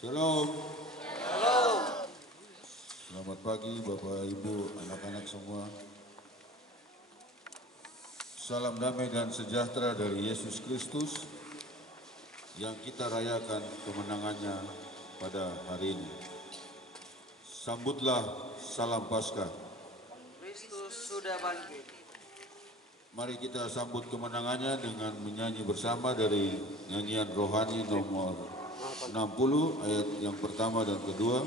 Shalom. Selamat pagi Bapak Ibu, anak-anak semua. Salam damai dan sejahtera dari Yesus Kristus yang kita rayakan kemenangannya pada hari ini. Sambutlah salam Paskah. Kristus sudah bangkit. Mari kita sambut kemenangannya dengan menyanyi bersama dari nyanyian rohani nomor 60 ayat yang pertama dan kedua.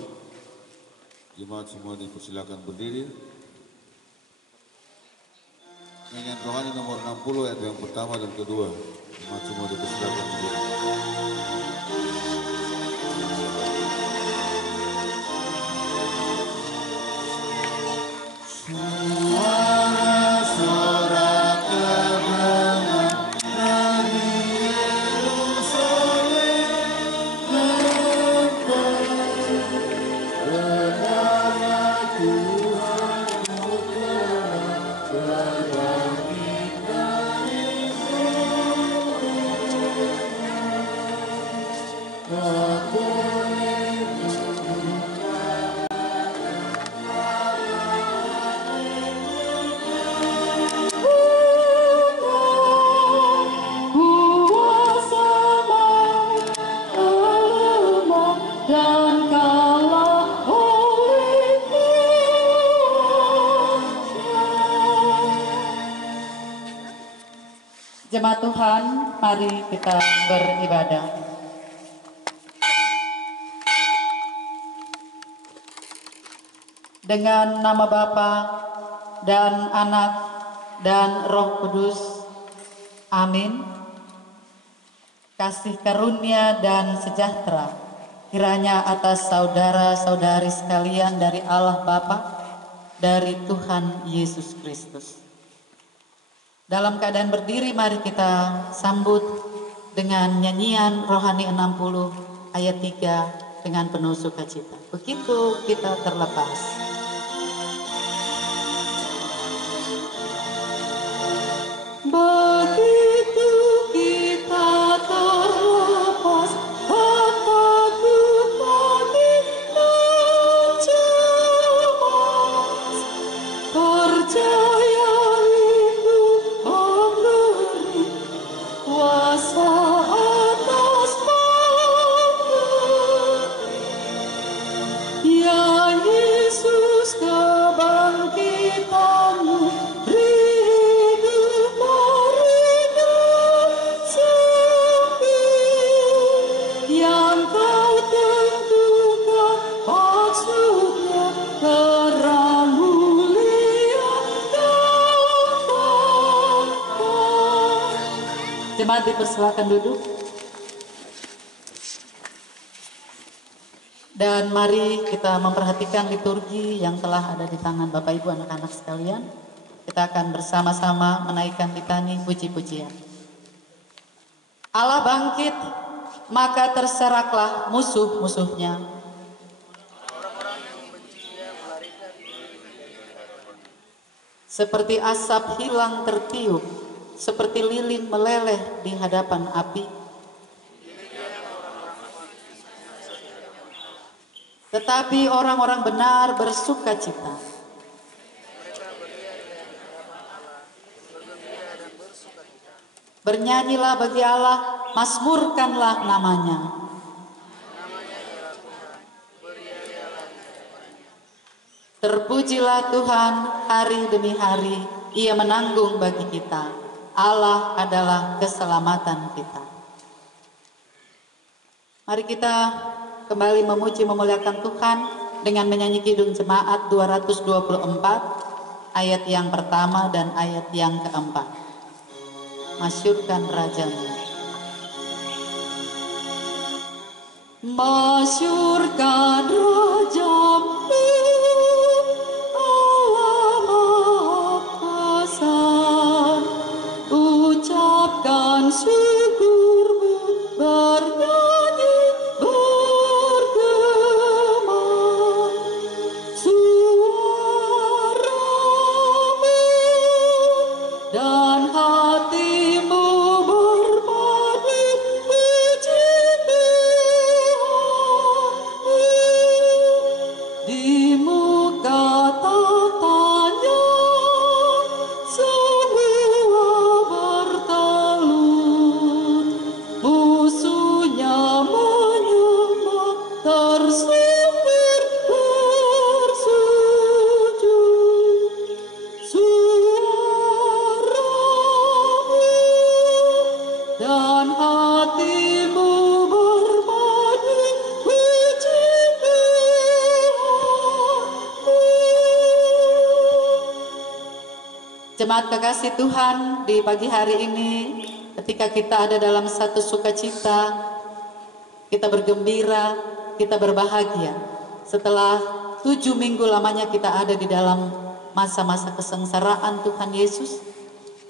Jemaat semua dipersilakan berdiri. Nyanyian rohani nomor 60 ayat yang pertama dan kedua. Jemaat semua dipersilakan berdiri. Jemaat Tuhan, mari kita beribadah. Dengan nama Bapa dan Anak dan Roh Kudus. Amin. Kasih karunia dan sejahtera kiranya atas saudara-saudari sekalian dari Allah Bapa, dari Tuhan Yesus Kristus. Dalam keadaan berdiri, mari kita sambut dengan nyanyian rohani 60 ayat 3 dengan penuh sukacita. Begitu kita terlepas. Begitu kita terlepas, hatiku makin mencemas, percaya kuasa atas maut, ya Yesus kebangkitanmu, hidup meringan sembuh, yang kau tentukan maksudnya terang mulia dan kekal. Jemaat dipersilakan duduk. Dan mari kita memperhatikan liturgi yang telah ada di tangan Bapak Ibu anak-anak sekalian. Kita akan bersama-sama menaikkan litani puji-pujian. Allah bangkit, maka terseraklah musuh-musuhnya. Seperti asap hilang tertiup, seperti lilin meleleh di hadapan api. Tetapi orang-orang benar bersuka cita. Bernyanyilah bagi Allah, mazmurkanlah namanya. Terpujilah Tuhan hari demi hari, Ia menanggung bagi kita. Allah adalah keselamatan kita. Mari kita kembali memuji memuliakan Tuhan dengan menyanyi Kidung Jemaat 224 ayat yang pertama dan ayat yang keempat. Masyurkan Rajamu. Masyurkan Rajamu, Allah Maha Kuasa. Ucapkan syukurmu, bernyanyi bergema, suaramu dan hatimu berpadu puji Tuhan. Jemaat kekasih Tuhan, di pagi hari ini ketika kita ada dalam satu sukacita, kita bergembira, kita berbahagia. Setelah 7 minggu lamanya kita ada di dalam masa-masa kesengsaraan Tuhan Yesus,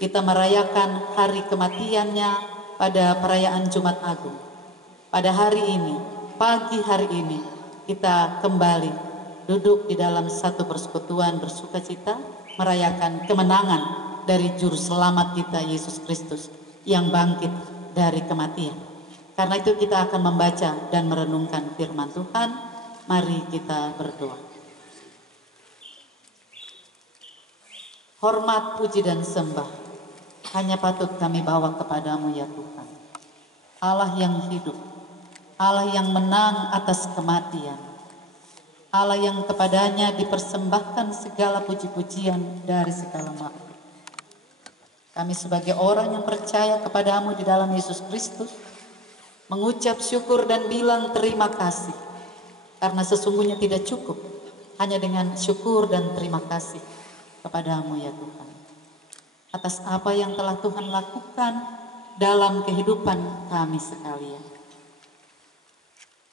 kita merayakan hari kematiannya pada perayaan Jumat Agung. Pada hari ini, pagi hari ini, kita kembali duduk di dalam satu persekutuan bersukacita, merayakan kemenangan dari Juru Selamat kita Yesus Kristus yang bangkit dari kematian. Karena itu kita akan membaca dan merenungkan firman Tuhan. Mari kita berdoa. Hormat, puji dan sembah hanya patut kami bawa kepadamu ya Tuhan. Allah yang hidup, Allah yang menang atas kematian, Allah yang kepadanya dipersembahkan segala puji-pujian dari segala makhluk. Kami sebagai orang yang percaya kepadamu di dalam Yesus Kristus, mengucap syukur dan bilang terima kasih. Karena sesungguhnya tidak cukup hanya dengan syukur dan terima kasih kepadamu ya Tuhan. Atas apa yang telah Tuhan lakukan dalam kehidupan kami sekalian.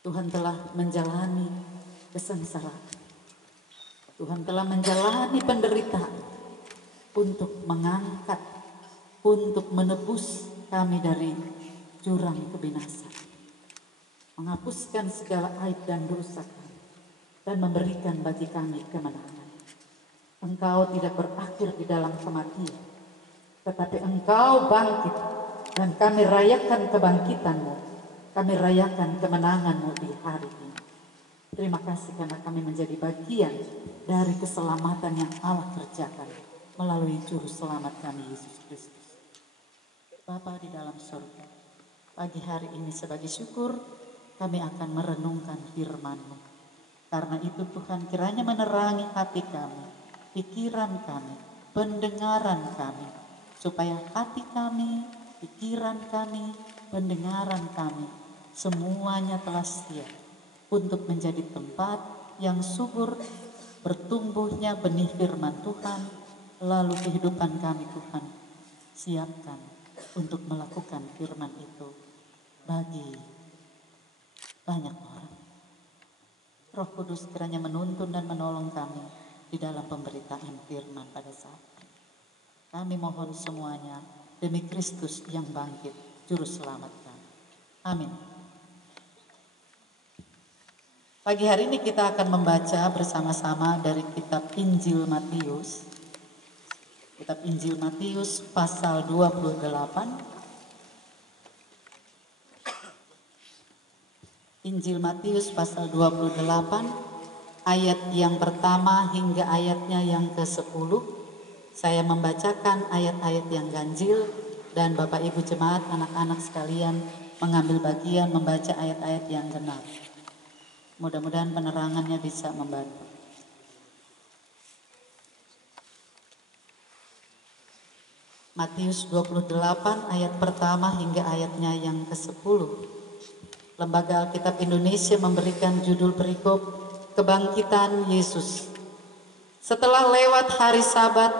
Tuhan telah menjalani kesengsaraan. Tuhan telah menjalani penderitaan untuk mengangkat, untuk menebus kami dari jurang kebinasaan, menghapuskan segala aib dan dosa kami, dan memberikan bagi kami kemenangan. Engkau tidak berakhir di dalam kematian, tetapi Engkau bangkit, dan kami rayakan kebangkitan-Mu, kami rayakan kemenangan-Mu di hari ini. Terima kasih karena kami menjadi bagian dari keselamatan yang Allah kerjakan melalui Juru Selamat kami Yesus Kristus. Bapa di dalam surga, pagi hari ini sebagai syukur kami akan merenungkan firman-Mu. Karena itu Tuhan kiranya menerangi hati kami, pikiran kami, pendengaran kami, supaya hati kami, pikiran kami, pendengaran kami, semuanya telah siap untuk menjadi tempat yang subur bertumbuhnya benih firman Tuhan, lalu kehidupan kami Tuhan siapkan untuk melakukan firman itu bagi banyak orang. Roh Kudus kiranya menuntun dan menolong kami di dalam pemberitaan firman pada saat ini. Kami mohon semuanya demi Kristus yang bangkit, Juru Selamat kami. Amin. Pagi hari ini kita akan membaca bersama-sama dari kitab Injil Matius. Kitab Injil Matius pasal 28. Injil Matius pasal 28 ayat yang pertama hingga ayatnya yang ke-10. Saya membacakan ayat-ayat yang ganjil dan Bapak Ibu jemaat, anak-anak sekalian mengambil bagian membaca ayat-ayat yang genap. Mudah-mudahan penerangannya bisa membantu. Matius 28 ayat pertama hingga ayatnya yang ke-10. Lembaga Alkitab Indonesia memberikan judul perikop Kebangkitan Yesus. Setelah lewat hari Sabat,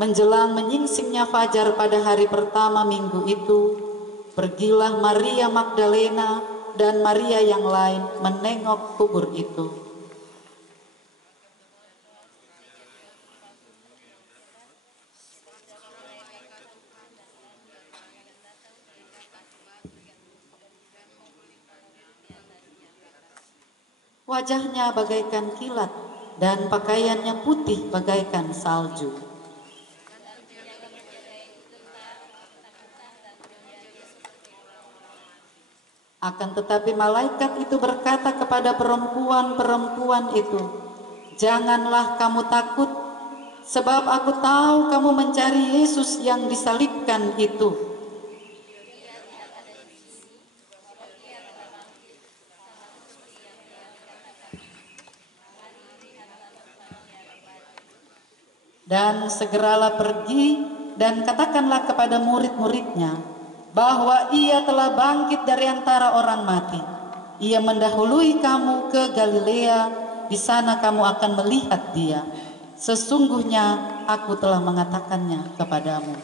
menjelang menyingsingnya fajar pada hari pertama minggu itu, pergilah Maria Magdalena dan Maria yang lain menengok kubur itu. Wajahnya bagaikan kilat dan pakaiannya putih bagaikan salju. Akan tetapi malaikat itu berkata kepada perempuan-perempuan itu, "Janganlah kamu takut, sebab aku tahu kamu mencari Yesus yang disalibkan itu. Dan segeralah pergi dan katakanlah kepada murid-muridnya bahwa ia telah bangkit dari antara orang mati. Ia mendahului kamu ke Galilea, di sana kamu akan melihat dia. Sesungguhnya aku telah mengatakannya kepadamu.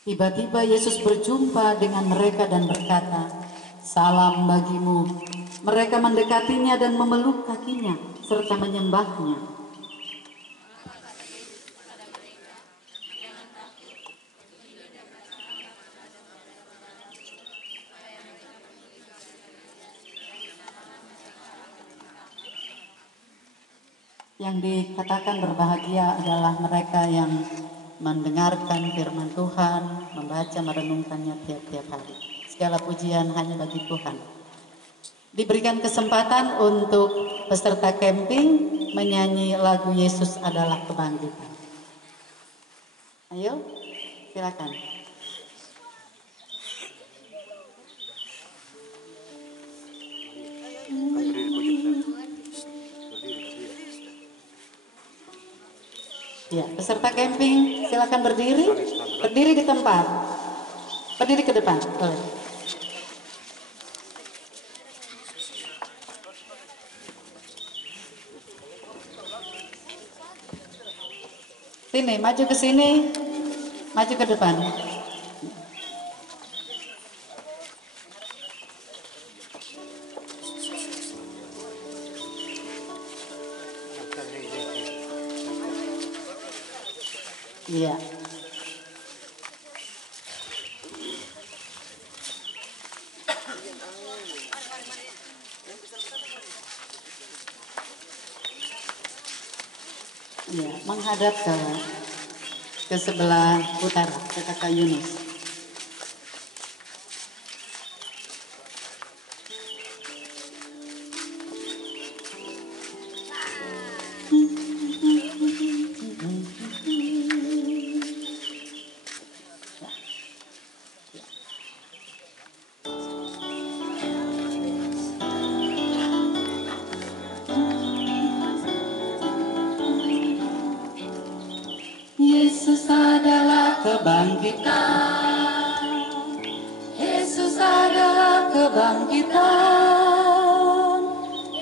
Tiba-tiba Yesus berjumpa dengan mereka dan berkata, "Salam bagimu." Mereka mendekatinya dan memeluk kakinya serta menyembahnya. Yang dikatakan berbahagia adalah mereka yang mendengarkan firman Tuhan, membaca, merenungkannya tiap-tiap hari. Segala pujian hanya bagi Tuhan. Diberikan kesempatan untuk peserta camping menyanyi lagu Yesus Adalah Kebangkitan. Ayo, silakan. Ya, peserta camping silakan berdiri di tempat, berdiri ke depan. Boleh. Sini, maju ke sini, maju ke depan. Iya. Iya, menghadap ke sebelah utara, ke Kakak Yunus. Yesus adalah kebangkitan. Yesus adalah kebangkitan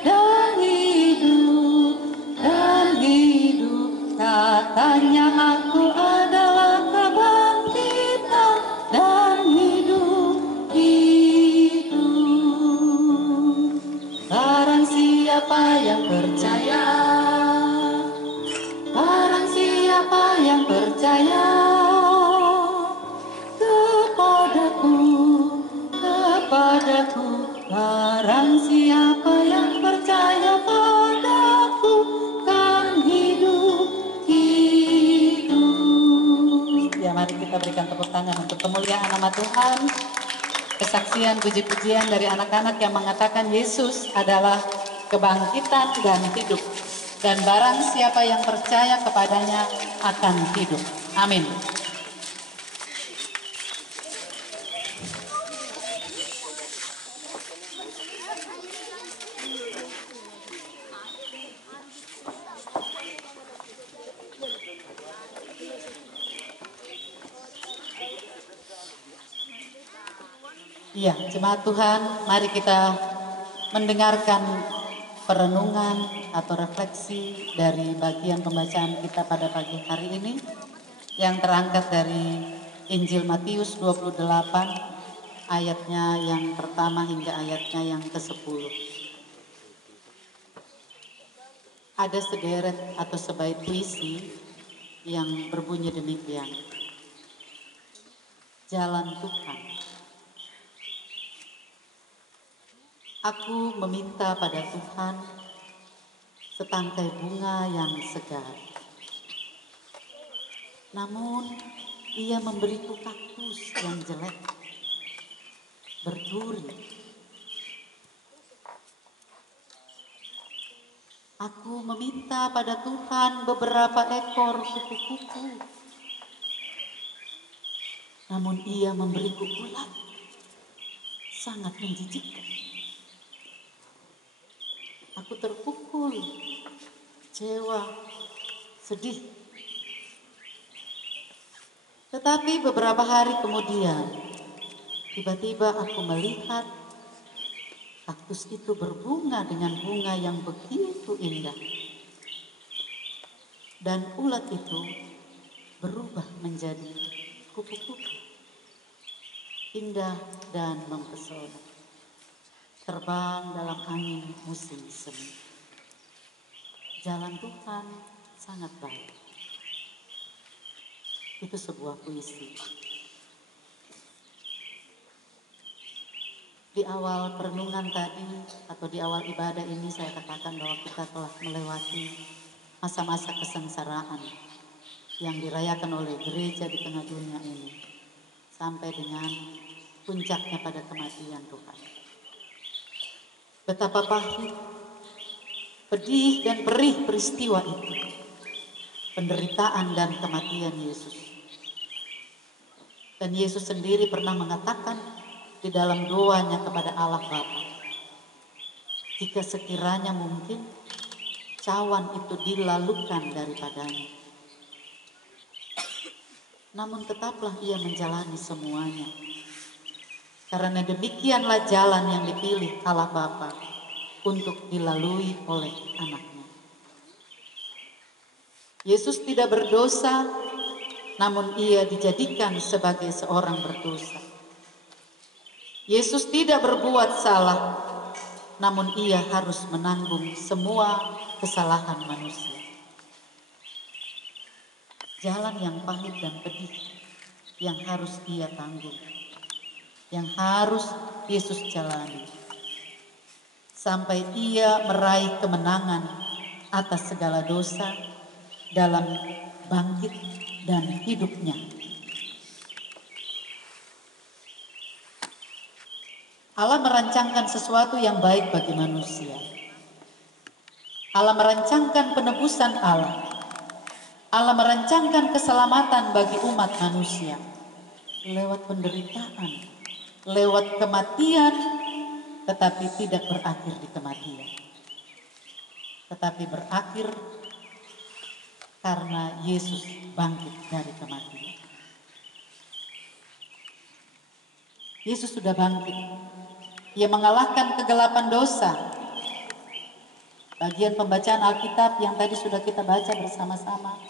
dan hidup, dan hidup. Katanya aku adalah kebangkitan dan hidup, hidup. Barang siapa yang percaya, barang siapa yang percaya kepadaku, kepadaku, barang siapa yang percaya padaku kan hidup, hidup. Ya, mari kita berikan tepuk tangan untuk kemuliaan nama Tuhan. Kesaksian puji-pujian dari anak-anak yang mengatakan Yesus adalah kebangkitan dan hidup. Dan barang siapa yang percaya kepadanya akan hidup. Amin. Iya, jemaat Tuhan, mari kita mendengarkan perenungan atau refleksi dari bagian pembacaan kita pada pagi hari ini yang terangkat dari Injil Matius 28 ayatnya yang pertama hingga ayatnya yang ke-10. Ada sederet atau sebait puisi yang berbunyi demikian. Jalan Tuhan. Aku meminta pada Tuhan setangkai bunga yang segar. Namun ia memberiku kaktus yang jelek, berduri. Aku meminta pada Tuhan beberapa ekor kupu-kupu. Namun ia memberiku ulat, sangat menjijikkan. Aku terpukul, kecewa, sedih. Tetapi beberapa hari kemudian, tiba-tiba aku melihat kaktus itu berbunga dengan bunga yang begitu indah. Dan ulat itu berubah menjadi kupu-kupu, indah dan mempesona, terbang dalam angin musim semi. Jalan Tuhan sangat baik. Itu sebuah puisi. Di awal perenungan tadi atau di awal ibadah ini saya katakan bahwa kita telah melewati masa-masa kesengsaraan yang dirayakan oleh gereja di tengah dunia ini sampai dengan puncaknya pada kematian Tuhan. Betapa pahit, pedih dan perih peristiwa itu, penderitaan dan kematian Yesus. Dan Yesus sendiri pernah mengatakan di dalam doanya kepada Allah Bapa, jika sekiranya mungkin cawan itu dilalukan daripadanya. Namun tetaplah ia menjalani semuanya. Karena demikianlah jalan yang dipilih Allah Bapa untuk dilalui oleh anaknya. Yesus tidak berdosa, namun ia dijadikan sebagai seorang berdosa. Yesus tidak berbuat salah, namun ia harus menanggung semua kesalahan manusia. Jalan yang pahit dan pedih yang harus ia tanggung, yang harus Yesus jalani, sampai ia meraih kemenangan atas segala dosa dalam bangkit dan hidupnya. Allah merancangkan sesuatu yang baik bagi manusia. Allah merancangkan penebusan Allah. Allah merancangkan keselamatan bagi umat manusia lewat penderitaan, lewat kematian, tetapi tidak berakhir di kematian, tetapi berakhir karena Yesus bangkit dari kematian. Yesus sudah bangkit. Ia mengalahkan kegelapan dosa. Bagian pembacaan Alkitab yang tadi sudah kita baca bersama-sama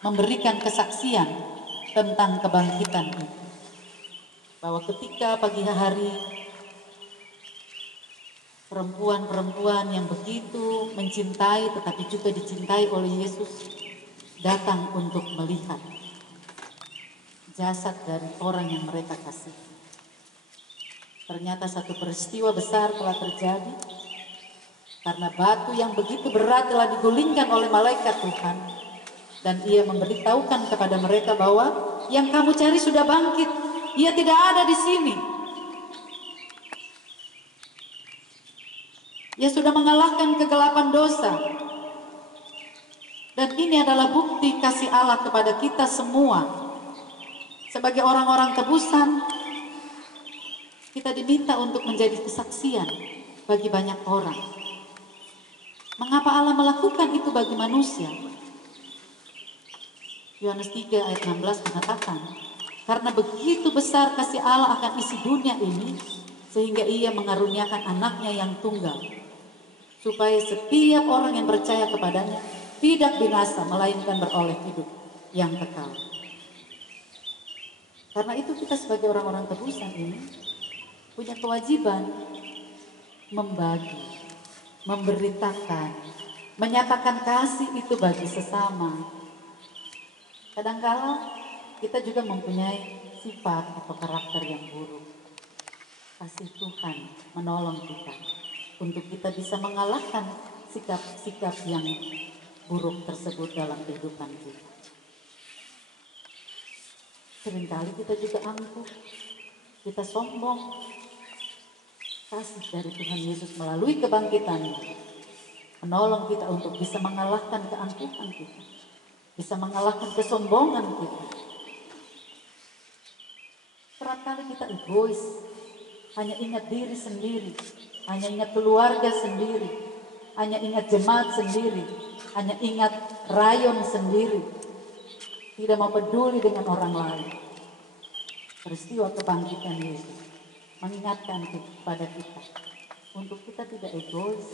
memberikan kesaksian tentang kebangkitan itu. Bahwa ketika pagi hari perempuan-perempuan yang begitu mencintai tetapi juga dicintai oleh Yesus datang untuk melihat jasad dari orang yang mereka kasihi. Ternyata satu peristiwa besar telah terjadi karena batu yang begitu berat telah digulingkan oleh malaikat Tuhan, dan ia memberitahukan kepada mereka bahwa yang kamu cari sudah bangkit, ia tidak ada di sini. Ia sudah mengalahkan kegelapan dosa. Dan ini adalah bukti kasih Allah kepada kita semua. Sebagai orang-orang tebusan, kita diminta untuk menjadi kesaksian bagi banyak orang. Mengapa Allah melakukan itu bagi manusia? Yohanes 3 ayat 16 mengatakan, karena begitu besar kasih Allah akan isi dunia ini, sehingga ia mengaruniakan anaknya yang tunggal, supaya setiap orang yang percaya kepadanya tidak binasa, melainkan beroleh hidup yang kekal. Karena itu kita sebagai orang-orang tebusan ini punya kewajiban membagi, memberitakan, menyatakan kasih itu bagi sesama. Kadang-kala kita juga mempunyai sifat atau karakter yang buruk. Kasih Tuhan menolong kita untuk kita bisa mengalahkan sikap-sikap yang buruk tersebut dalam kehidupan kita. Seringkali kita juga angkuh, kita sombong. Kasih dari Tuhan Yesus melalui kebangkitannya menolong kita untuk bisa mengalahkan keangkuhan kita, bisa mengalahkan kesombongan kita. Kerap kali kita egois, hanya ingat diri sendiri, hanya ingat keluarga sendiri, hanya ingat jemaat sendiri, hanya ingat rayon sendiri. tidak mau peduli dengan orang lain. Peristiwa kebangkitan Yesus mengingatkan kepada kita untuk kita tidak egois,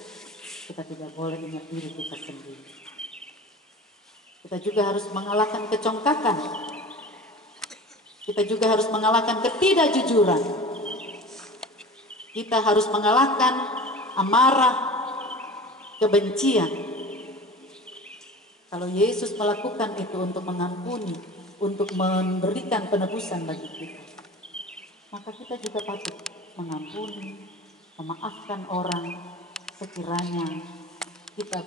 kita tidak boleh ingat diri kita sendiri. Kita juga harus mengalahkan kecongkakan. Kita juga harus mengalahkan ketidakjujuran. Kita harus mengalahkan amarah, kebencian. Kalau Yesus melakukan itu untuk mengampuni, untuk memberikan penebusan bagi kita, maka kita juga patut mengampuni, memaafkan orang sekiranya kita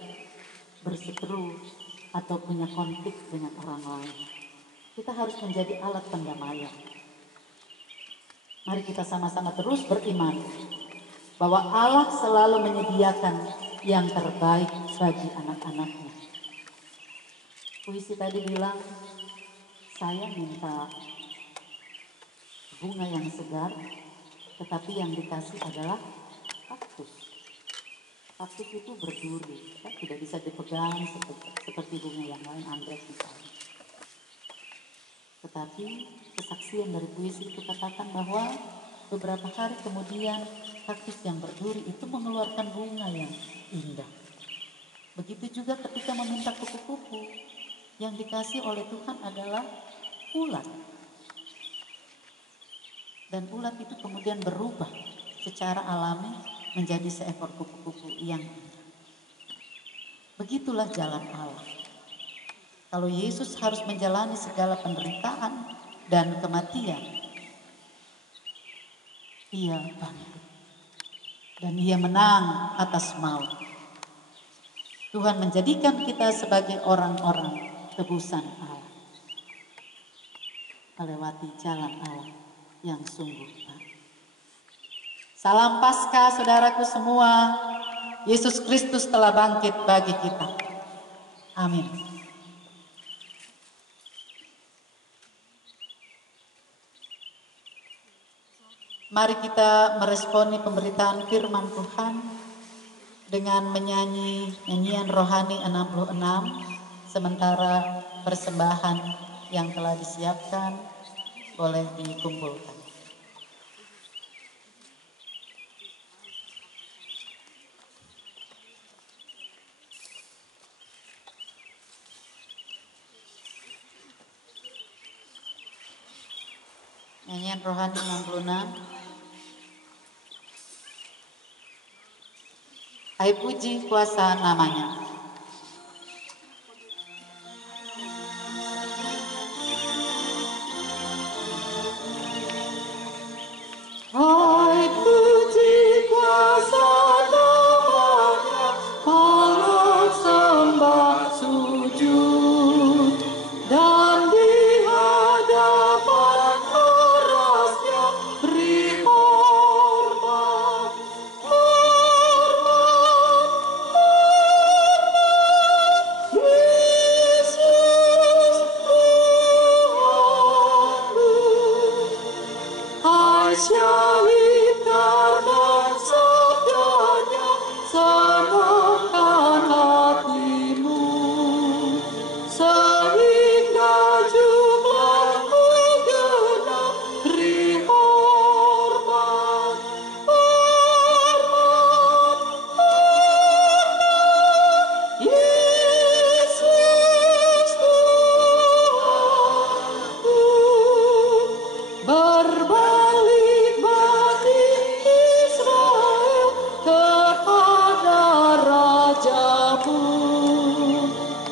berseteru atau punya konflik dengan orang lain. Kita harus menjadi alat pendamaian. Mari kita sama-sama terus beriman bahwa Allah selalu menyediakan yang terbaik bagi anak-anaknya. Puisi tadi bilang, saya minta bunga yang segar, tetapi yang dikasih adalah kaktus. Kaktus itu berduri, tidak bisa dipegang seperti bunga yang lain, anggrek misalnya. Tetapi kesaksian dari puisi itu katakan bahwa beberapa hari kemudian kaktus yang berduri itu mengeluarkan bunga yang indah. Begitu juga ketika meminta kupu-kupu, yang dikasih oleh Tuhan adalah ulat. Dan ulat itu kemudian berubah secara alami menjadi seekor kupu-kupu yang indah. Begitulah jalan Allah. Kalau Yesus harus menjalani segala penderitaan dan kematian, Ia bangkit. Dan Ia menang atas maut. Tuhan menjadikan kita sebagai orang-orang tebusan Allah. Melewati jalan Allah yang sungguh baik. Salam Paskah saudaraku semua. Yesus Kristus telah bangkit bagi kita. Amin. Mari kita meresponi pemberitaan firman Tuhan dengan menyanyi nyanyian rohani 66 sementara persembahan yang telah disiapkan boleh dikumpulkan. Nyanyian rohani 66. Hai puji kuasa namanya. Hai puji kuasa namanya, malam sembah sujud, dan di hadapan arasnya beri hormat, Yesus Tuhanku. Hai syahid karena sabdanya, sembuhkan hatimu, sehingga jumlahku genap, beri hormat, hormat, hormat, Yesus Tuhanku. Berbalik Bani Israel kepada Rajamu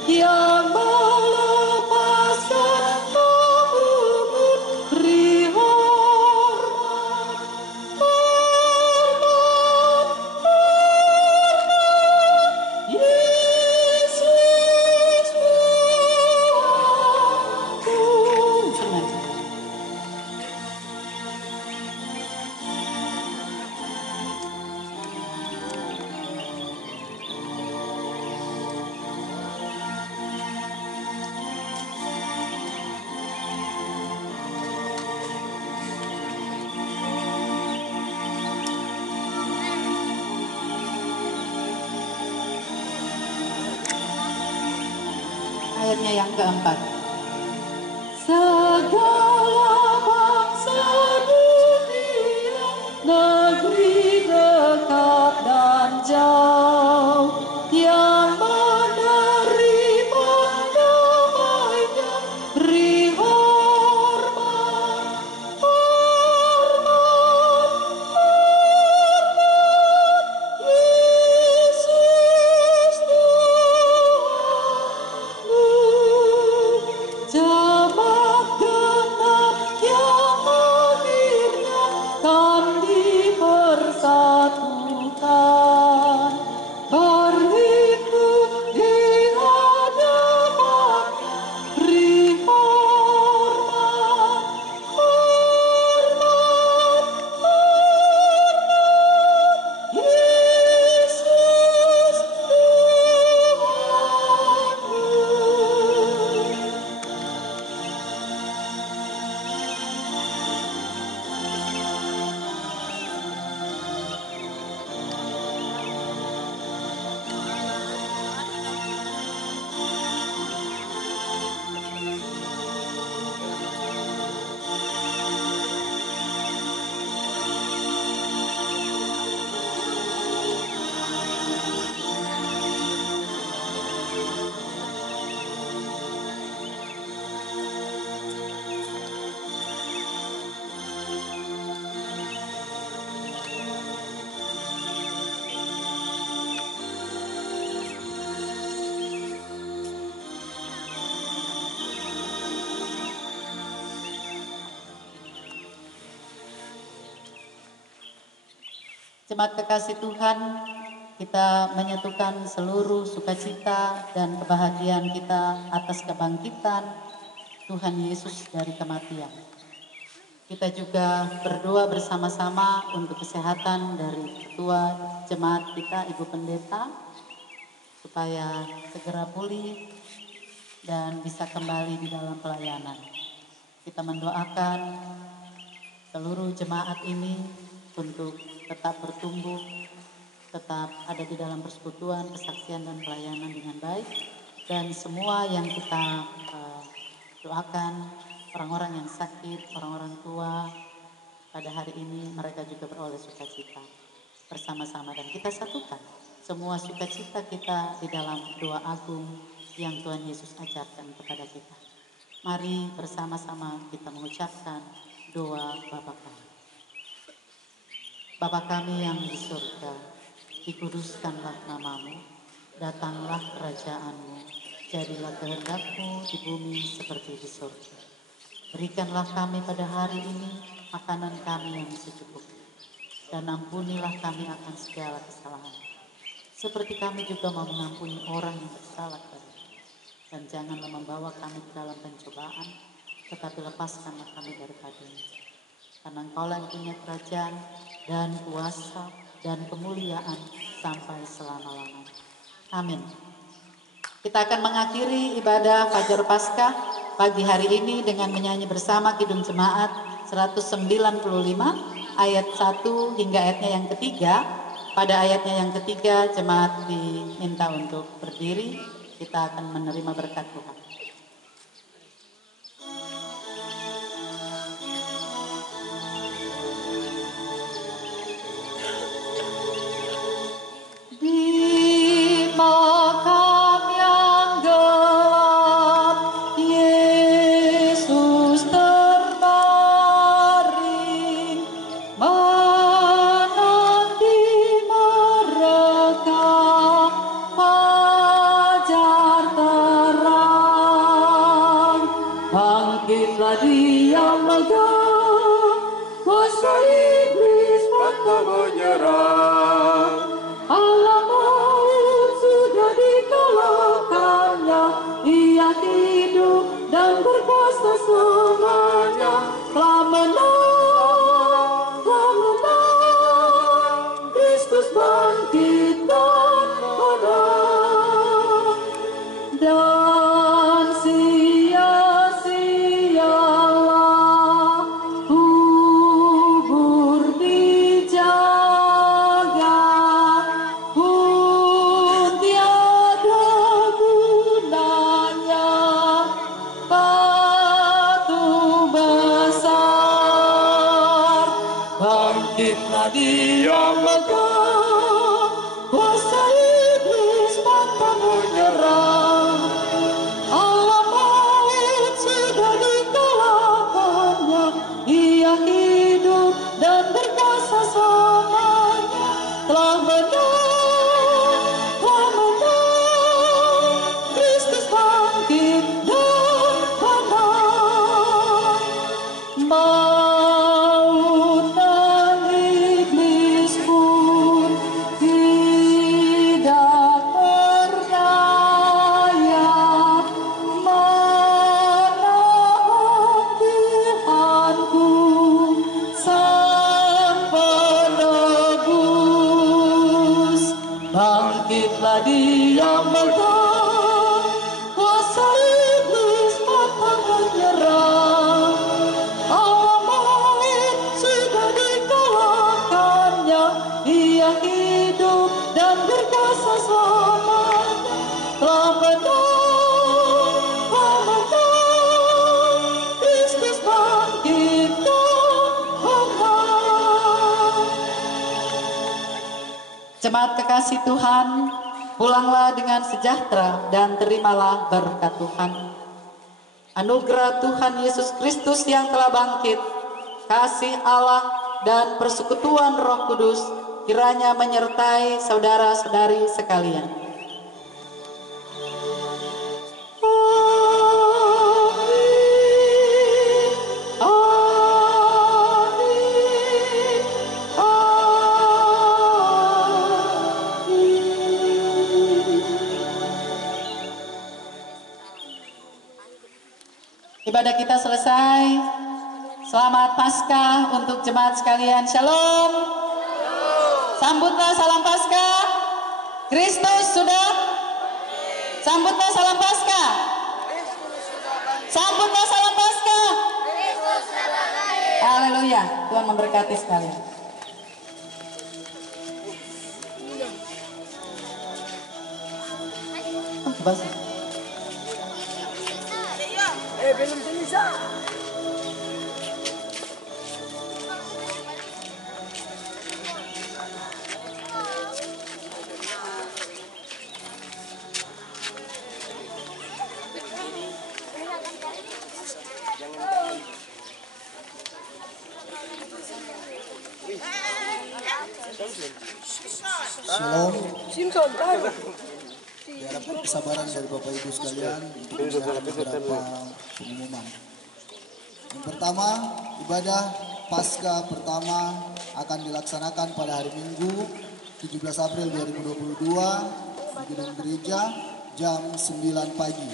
yang melepaskan kamu, beri hormat, hormat, hormat, Yesus Tuhanku. Senang. Ayatnya yang keempat. segala bangsa dunia, negeri dekat dan jauh, yang menerima damainya, beri hormat, hormat, hormat, Yesus Tuhanmu. Jemaat genap yang akhirnya kan dipersatukan, berhitung di hadapannya, beri hormat, hormat, hormat, Yesus Tuhanmu. Jemaat kekasih Tuhan, kita menyatukan seluruh sukacita dan kebahagiaan kita atas kebangkitan Tuhan Yesus dari kematian. Kita juga berdoa bersama-sama untuk kesehatan dari ketua jemaat kita, Ibu Pendeta, supaya segera pulih dan bisa kembali di dalam pelayanan. Kita mendoakan seluruh jemaat ini untuk tetap bertumbuh, tetap ada di dalam persekutuan, kesaksian dan pelayanan dengan baik. Dan semua yang kita doakan, orang-orang yang sakit, orang-orang tua, pada hari ini mereka juga beroleh sukacita bersama-sama. Dan kita satukan semua sukacita kita di dalam doa agung yang Tuhan Yesus ajarkan kepada kita. Mari bersama-sama kita mengucapkan doa Bapa kami. Bapa kami yang di surga, dikuduskanlah namamu, datanglah kerajaanmu, jadilah kehendak-Mu di bumi seperti di surga. Berikanlah kami pada hari ini makanan kami yang secukupnya, dan ampunilah kami akan segala kesalahan, seperti kami juga mau mengampuni orang yang bersalah kepada kami. Dan janganlah membawa kami ke dalam pencobaan, tetapi lepaskanlah kami daripadanya. Karena Engkaulah yang punya kerajaan dan kuasa dan kemuliaan sampai selama-lamanya. Amin. Kita akan mengakhiri ibadah Fajar Paskah pagi hari ini dengan menyanyi bersama Kidung Jemaat 195 ayat 1 hingga ayatnya yang ketiga. Pada ayatnya yang ketiga jemaat diminta untuk berdiri. Kita akan menerima berkat Tuhan. Di makam yang gelap, Yesus terbaring, menanti mereka fajar terang. Bangkitlah Dia megah, kuasa iblis patah menyerang. Allah maut sudah dikalahkannya, Ia hidup dan berkuasa selamanya. Telah menang, Kristus bangkit dan menang. Dan sia-sialah kubur dijaga, pun tiada gunanya Bangkitlah Dia megah, kuasa iblis pantang menyerah. Allah maut sudah dikalahkannya, Ia hidup dan berkuasa selamanya. Telah menang, Kristus bangkit dan menang. Maut dan iblis pun tidak berdaya menahan Tuhanku, Sang Penebus. Bangkitlah Dia megah, kuasa iblis pantang menyerah. Allah maut sudah dikalahkannya, Ia hidup dan berkuasa selamanya. Telah menang, Kristus bangkit dan menang. Jemaat kekasih Tuhan, pulanglah dengan sejahtera dan terimalah berkat Tuhan. Anugerah Tuhan Yesus Kristus yang telah bangkit, kasih Allah dan persekutuan Roh Kudus kiranya menyertai saudara-saudari sekalian. Amin. Amin. Amin. Ibadah kita selesai. Selamat Paskah untuk jemaat sekalian. Shalom. Sambutlah salam Paskah. Kristus sudah. Sambutlah salam Paskah. Sambutlah salam Paskah. Haleluya. Tuhan memberkati sekalian. Basah. Belum bisa. Shalom. Simpson. Diharapkan kesabaran dari Bapak Ibu sekalian untuk mendengar beberapa pengumuman. Yang pertama, ibadah Paskah pertama akan dilaksanakan pada hari Minggu 17 April 2022 di gedung gereja jam 9 pagi.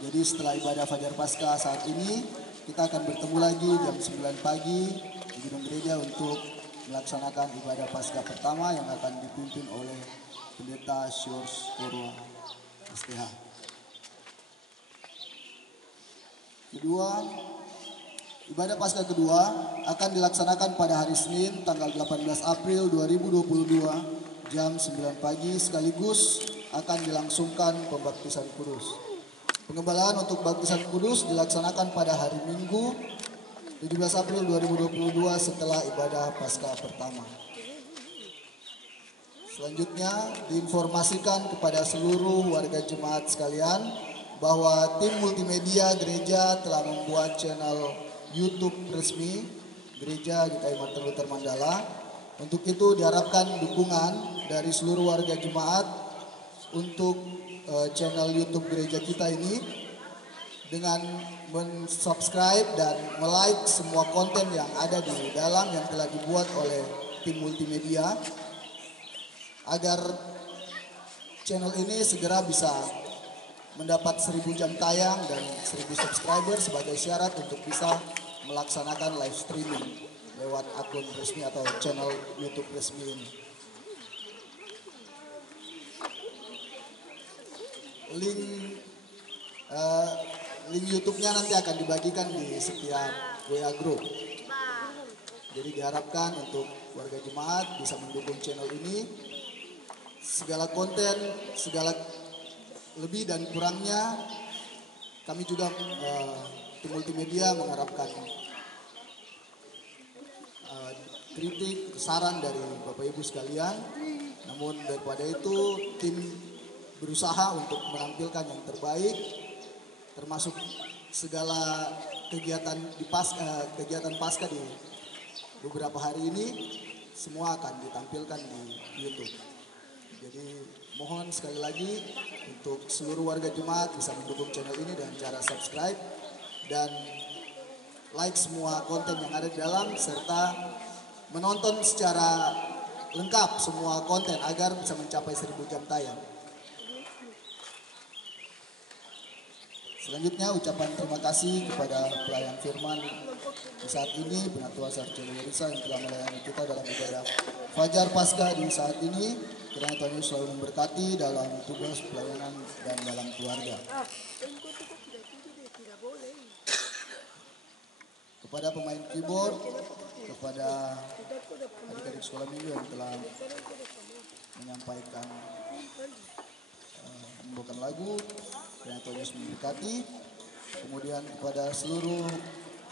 Jadi setelah ibadah Fajar Paskah saat ini, kita akan bertemu lagi jam 9 pagi di gedung gereja untuk melaksanakan ibadah Paskah pertama yang akan dipimpin oleh Pendeta Syors Korwa STH. Kedua, ibadah Paskah kedua akan dilaksanakan pada hari Senin tanggal 18 April 2022 jam 9 pagi sekaligus akan dilangsungkan pembaptisan kudus. Pengembalaan untuk baptisan kudus dilaksanakan pada hari Minggu 17 April 2022 setelah ibadah Paskah pertama. Selanjutnya diinformasikan kepada seluruh warga jemaat sekalian bahwa tim multimedia gereja telah membuat channel YouTube resmi Gereja GKI Martin Luther Mandala. Untuk itu diharapkan dukungan dari seluruh warga jemaat untuk channel YouTube gereja kita ini dengan mensubscribe dan melike semua konten yang ada di dalam yang telah dibuat oleh tim multimedia agar channel ini segera bisa mendapat 1000 jam tayang dan 1000 subscriber sebagai syarat untuk bisa melaksanakan live streaming lewat akun resmi atau channel YouTube resmi ini. Link YouTube-nya nanti akan dibagikan di setiap WA group. Jadi diharapkan untuk warga jemaat bisa mendukung channel ini. Segala konten, segala lebih dan kurangnya kami juga tim multimedia mengharapkan kritik, saran dari Bapak Ibu sekalian. Namun daripada itu tim berusaha untuk menampilkan yang terbaik, termasuk segala kegiatan kegiatan pasca di beberapa hari ini semua akan ditampilkan di YouTube. Jadi mohon sekali lagi untuk seluruh warga jemaat bisa mendukung channel ini dengan cara subscribe dan like semua konten yang ada di dalam, serta menonton secara lengkap semua konten agar bisa mencapai 1000 jam tayang. Selanjutnya ucapan terima kasih kepada pelayan firman di saat ini, Penatua Sarjana Risa yang telah melayani kita dalam ibadah Fajar Paskah di saat ini. Kiranya Tuhan Yesus selalu memberkati dalam tugas pelayanan dan dalam keluarga. Kepada pemain keyboard, kepada adik-adik sekolah minggu yang telah menyampaikan membawakan lagu, kiranya Tuhan Yesus memberkati. Kemudian kepada seluruh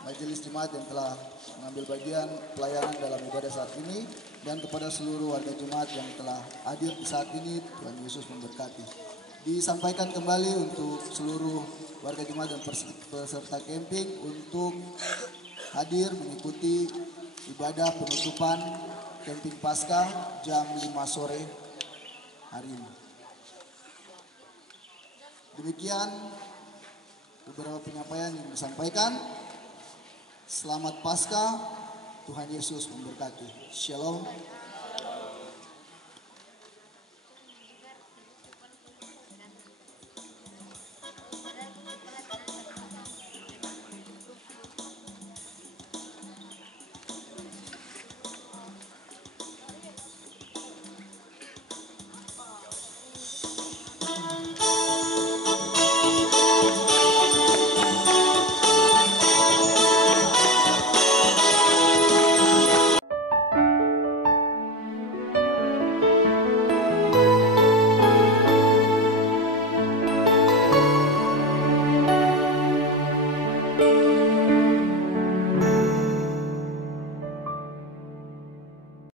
majelis jemaat yang telah mengambil bagian pelayanan dalam ibadah saat ini, dan kepada seluruh warga jemaat yang telah hadir di saat ini, Tuhan Yesus memberkati. Disampaikan kembali untuk seluruh warga jemaat dan peserta camping untuk hadir mengikuti ibadah penutupan camping Paskah jam 5 sore hari ini. Demikian beberapa penyampaian yang disampaikan. Selamat Paskah, Tuhan Yesus memberkati. Shalom.